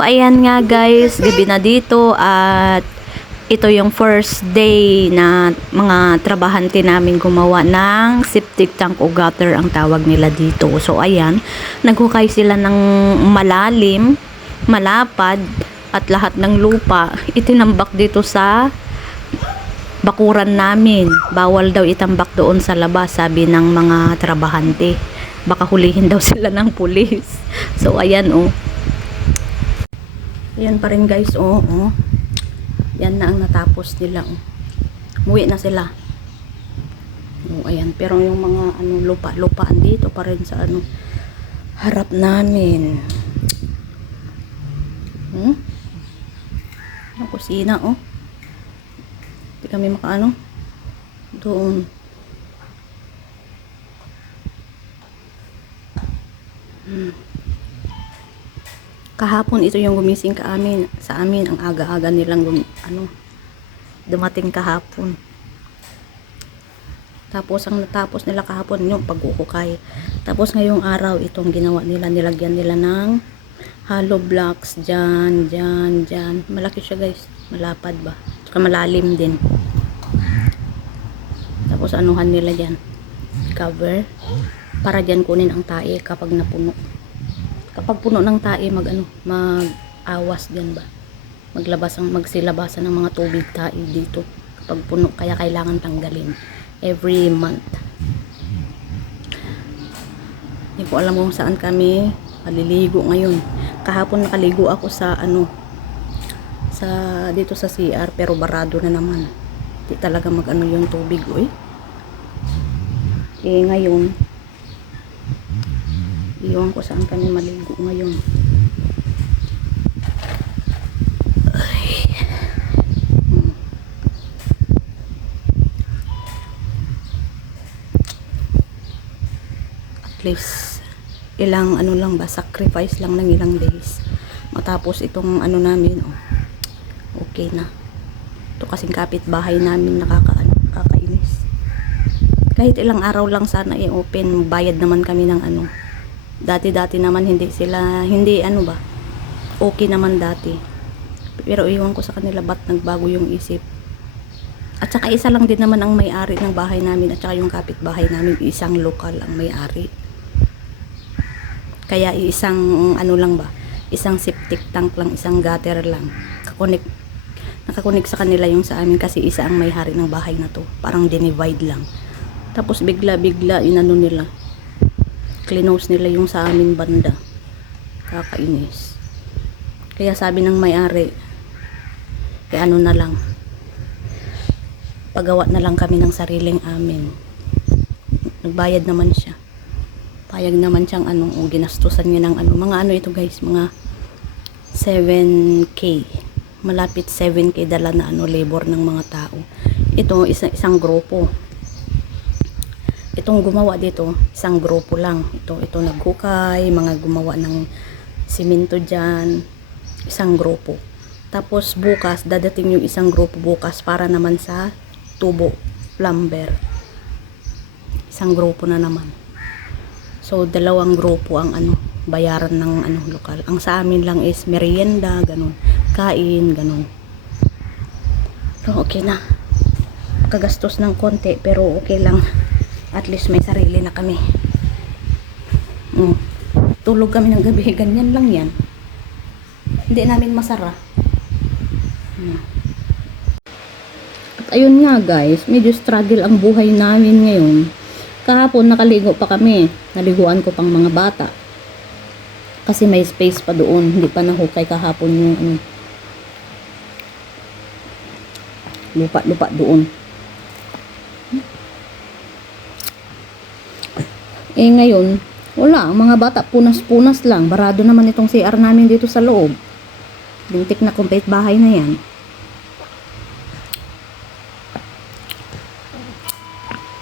So, ayan nga guys, gabi na dito at ito yung first day na mga trabahante namin gumawa ng septic tank o gutter ang tawag nila dito. So, ayan, naghukay sila ng malalim, malapad at lahat ng lupa itinambak dito sa bakuran namin. Bawal daw itambak doon sa labas, sabi ng mga trabahante. Baka hulihin daw sila ng pulis. So, ayan oh. Yan pa rin guys, oh. Yan na ang natapos nila, oh. Umuwi na sila. Oh, ayan. Pero yung mga lupa andito pa rin sa harap namin. Ang kusina, oh. Hindi kami doon. Kahapon ito yung gumising sa amin ang aga-aga nilang dumating kahapon. Tapos ang natapos nila kahapon yung pag-ukukay. Tapos ngayong araw itong ginawa nila, nilagyan nila ng hollow blocks dyan. Malaki siya guys, malapad ba? Saka malalim din. Tapos anuhan nila dyan, cover para dyan kunin ang tae kapag napuno. Kapag puno ng tae, mag-awas dyan ba? Magsilabasan ng mga tubig tae dito. Kapag puno, kaya kailangan tanggalin. Every month. Hindi ko alam kung saan kami maliligo ngayon. Kahapon nakaligo ako dito sa CR, pero barado na naman. Hindi talaga yung tubig, oy. Ngayon, iwan ko saan kami maligo ngayon. At least ilang lang ba, sacrifice lang ng ilang days matapos itong namin, oh. Okay na. Ito kasing kapitbahay namin nakakainis. Kahit ilang araw lang sana i-open, bayad naman kami ng dati naman hindi okay naman dati. Pero iwan ko sa kanila ba't nagbago yung isip. At saka isa lang din naman ang may-ari ng bahay namin at saka yung kapitbahay namin, isang lokal ang may-ari. Kaya isang isang septic tank lang, isang gutter lang. Nakakonek sa kanila yung sa amin kasi isa ang may-ari ng bahay na to. Parang dinivide lang. Tapos bigla nila. Clinose nila yung sa amin banda. Kakainis. Kaya sabi ng may-ari, kaya na lang, pagawa na lang kami ng sariling amin. Nagbayad naman siya. Payag naman siyang ginastusan niya ng mga ito guys, mga 7K. Malapit 7K dala na labor ng mga tao. Ito isang grupo. Itong gumawa dito, isang grupo lang. Ito naghukay, mga gumawa ng simento dyan, isang grupo. Tapos bukas, dadating yung isang grupo bukas para naman sa tubo, plumber. Isang grupo na naman. So, dalawang grupo ang bayaran ng lokal. Ang sa amin lang is merienda, ganun. Kain, ganun. So, okay na. Kagastos ng konti, pero okay lang. At least may sarili na kami. Tulog kami ng gabi, ganyan lang yan. Hindi namin masara. At ayun nga guys, medyo struggle ang buhay namin ngayon. Kahapon nakaligo pa kami. Naliguan ko pang mga bata. Kasi may space pa doon. Hindi pa nahukay kahapon yung lupa doon. Ngayon, wala. Ang mga bata punas-punas lang. Barado naman itong CR namin dito sa loob. Lintik na complete bahay na yan.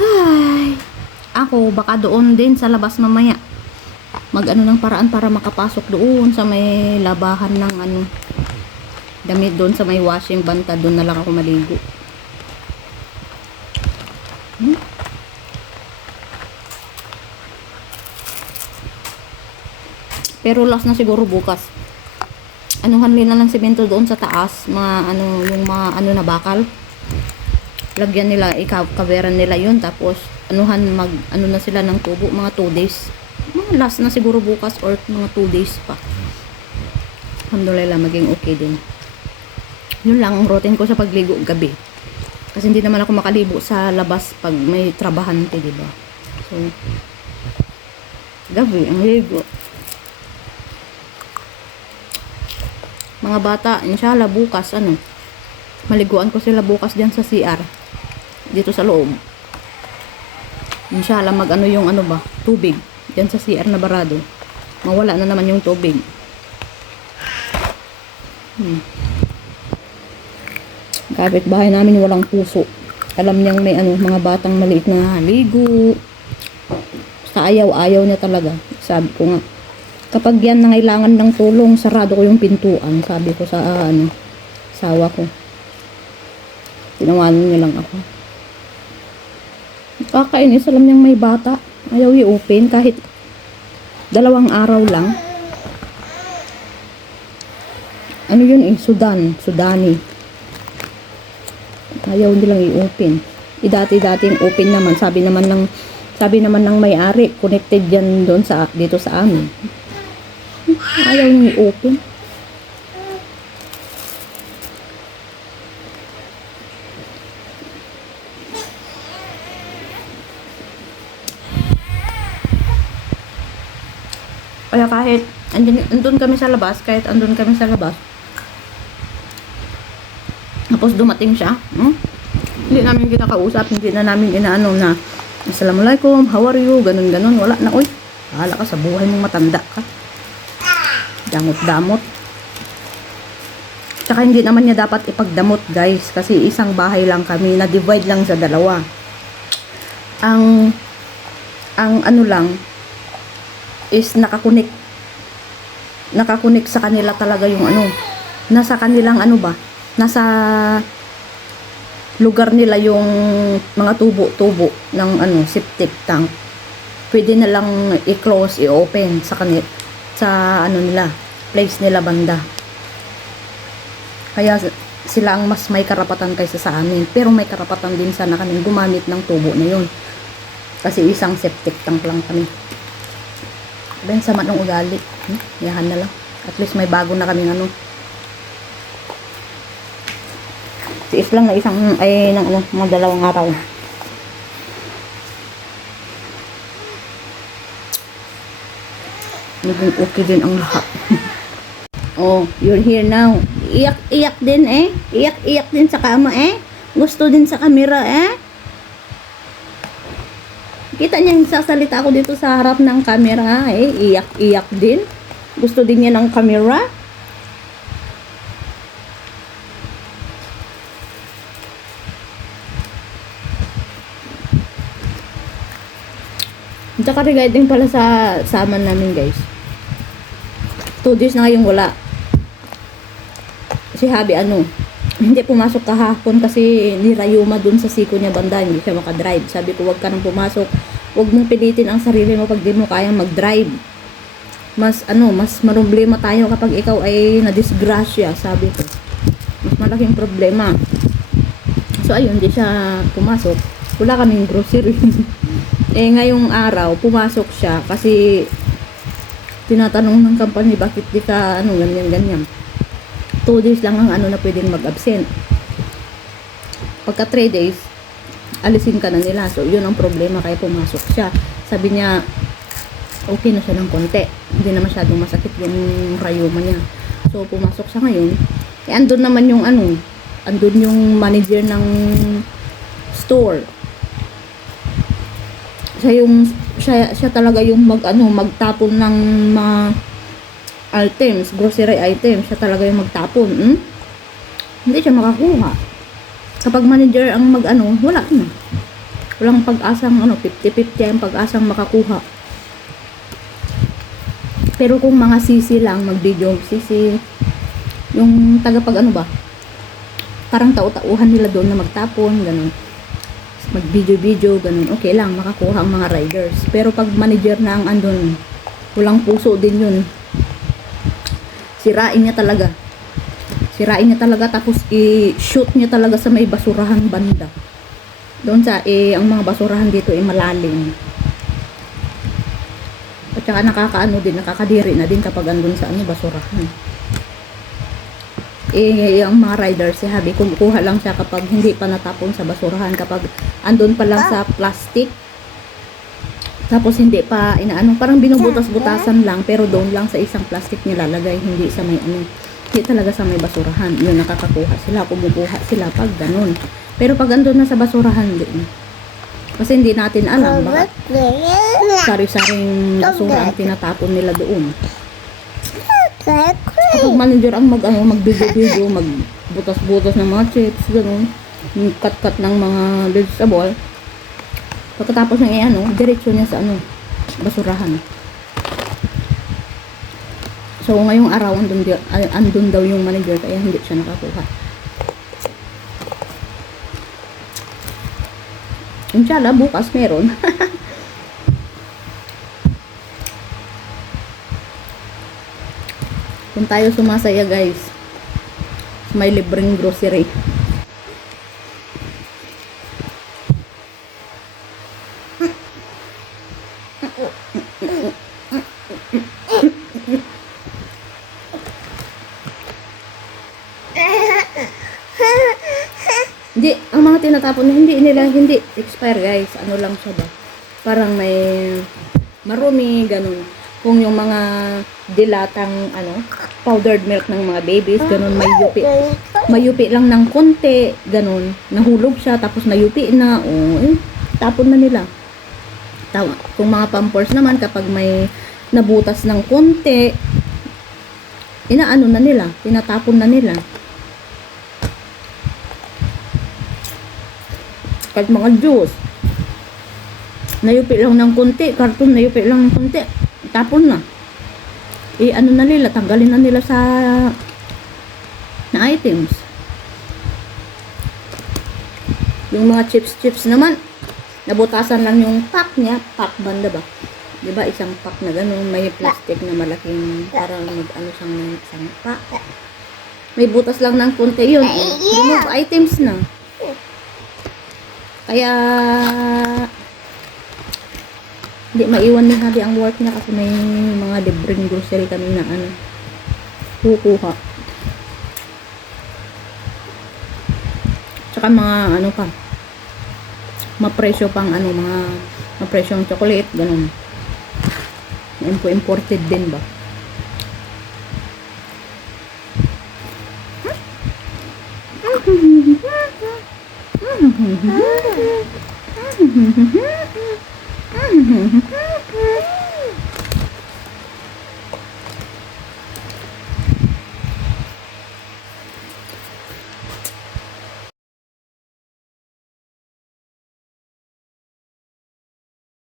Ay, ako baka doon din sa labas mamaya. Ng paraan para makapasok doon sa may labahan ng damit doon sa may washing banta. Doon na lang ako maligo. Pero last na siguro bukas. anuhan nila ng semento doon sa taas, mga ano, yung mga ano na bakal. Lagyan nila, ikaw-coveran nila yun, tapos anuhan, ano na sila ng tubo, mga 2 days. Mga last na siguro bukas or mga 2 days pa. Alhamdulillah, maging okay din. Yun lang ang routine ko sa pagligo gabi. Kasi hindi naman ako makaligo sa labas pag may trabahante, diba? So, gabi ang ligo. Mga bata, inshallah bukas maliguan ko sila bukas diyan sa CR dito sa loob. Inshallah yung tubig diyan sa CR na barado. Mawala na naman yung tubig. Kapit bahay namin walang puso. Alam niyang may mga batang maliit na ligo. Sa ayaw niya talaga. Sabi ko nga, kapag yan nangailangan ng tulong, sarado ko yung pintuan. Sabi ko sa sawa ko. Tinawanan niya lang ako. Kakainis, alam niyang may bata. Ayaw i-open kahit 2 araw lang. Sudani. Ayaw nilang i-open. Dati-dating open naman. Sabi naman ng may-ari, connected yan doon dito sa amin. Ayaw niyang i-open. Kaya kahit andun kami sa labas, tapos dumating siya, hindi namin kinakausap, hindi na namin inaano na Assalamualaikum, how are you, ganun, wala na, oy, bahala ka sa buhay mong matanda ka, damot. Tsaka hindi naman niya dapat ipagdamot, guys, kasi isang bahay lang kami, na-divide lang sa 2. Ang lang is nakakunik sa kanila talaga yung nasa kanilang nasa lugar nila yung mga tubo ng septic tank. Pwede na lang i-close, i-open sa nila, place nila banda. Kaya sila ang mas may karapatan kaysa sa amin. Pero may karapatan din sana kami gumamit ng tubo na yun. Kasi isang septic tank lang kami. Ben sama ng ugali. Yahan na lang. At least may bago na kami tiis lang na mga 2 araw. Naging okay din ang lahat. Oh, you're here now. Iyak din Iyak din sa kama Gusto din sa camera Kita niya sasalita ako dito sa harap ng camera Iyak din. Gusto din niya ng camera. Tsaka regarding pala sa saman namin, guys. 2 days na ngayong wala. Si Habi hindi pumasok kahapon kasi nirayuma dun sa siko niya banda, hindi siya makadrive. Sabi ko, wag ka nang pumasok. Wag mong pilitin ang sarili mo pag di mo kayang mag-drive. Mas problema tayo kapag ikaw ay nadisgrasya, sabi ko. Mas malaking problema. So ayun, di siya pumasok. Wala kaming grocery. Ngayong araw, pumasok siya kasi tinatanong ng company, bakit di ka, ganyan. 2 days lang ang na pwedeng mag-absent. Pagka 3 days, alisin ka na nila. So, yun ang problema, kaya pumasok siya. Sabi niya, okay na siya ng konti. Hindi na masyadong masakit yung rayuma niya. So, pumasok siya ngayon. Andun naman yung andun yung manager ng store. Siya talaga yung magtapon ng mga items, grocery items. Siya talaga yung magtapon. Hindi siya makakuha. Kapag manager ang wala na. Walang pag-asang 50-50 ang pag-asang makakuha. Pero kung mga sisi lang, mag-video sisi, yung tagapag parang tau-tauhan nila doon na magtapon, ganun. Mag-video, ganun. Okay lang, makakuha ang mga riders. Pero pag manager na ang andun, walang puso din yun. Sirain niya talaga. Sirain niya talaga, tapos i-shoot niya talaga sa may basurahan banda. Doon sa, ang mga basurahan dito ay malalim. At saka nakakaano din, nakakadiri na din kapag andun sa basurahan. Ang mga riders, sabi, kumukuha lang siya kapag hindi pa natapon sa basurahan, kapag andun pa lang sa plastic, tapos hindi pa inaano, parang binubutas-butasan lang, pero doon lang sa isang plastic nilalagay, hindi sa may hindi talaga sa may basurahan. Yun, nakakakuha sila, kumukuha sila pag ganun. Pero pag andun na sa basurahan, hindi na. Kasi hindi natin alam, baka sari-saring basura ang tinatapon nila doon. Kapag manager ang mag-video-video, magbutas-butas ng mga chips, gano'n, cut-cut ng mga vegetable, pagkatapos ng diretso niya sa basurahan. So, ngayong araw, andun daw yung manager, kaya hindi siya nakakuha. Inshallah, bukas meron. Kung tayo sumasaya, guys, may libreng grocery. Hindi, ang mga tinatapon na hindi expire, guys. Ano lang siya ba? Parang may marumi, ganun. Kung yung mga dilatang powdered milk ng mga babies, ganun, mayupi lang ng konti, ganun, nahulog siya, tapos nayupi na, tapon na nila. Kung mga pampers naman, kapag may nabutas ng konti, inaano na nila, tinatapon na nila. Kahit mga juice, nayupi lang ng konti, karton, nayupi lang ng konti, tapon na. Na nila, tanggalin na nila sa na items. Yung mga chips naman, nabutasan lang yung pack niya, pack banda ba? Diba, isang pack na gano'n, may plastic na malaking, parang siyang isang pack. May butas lang ng konti yun. Remove items na. Kaya, hindi maiwan ni Habi ang work niya kasi may mga libreng grocery kami na kukuha. Tsaka mga pa, mapresyo pang mga mapresyong chocolate, ganun. Imported din ba?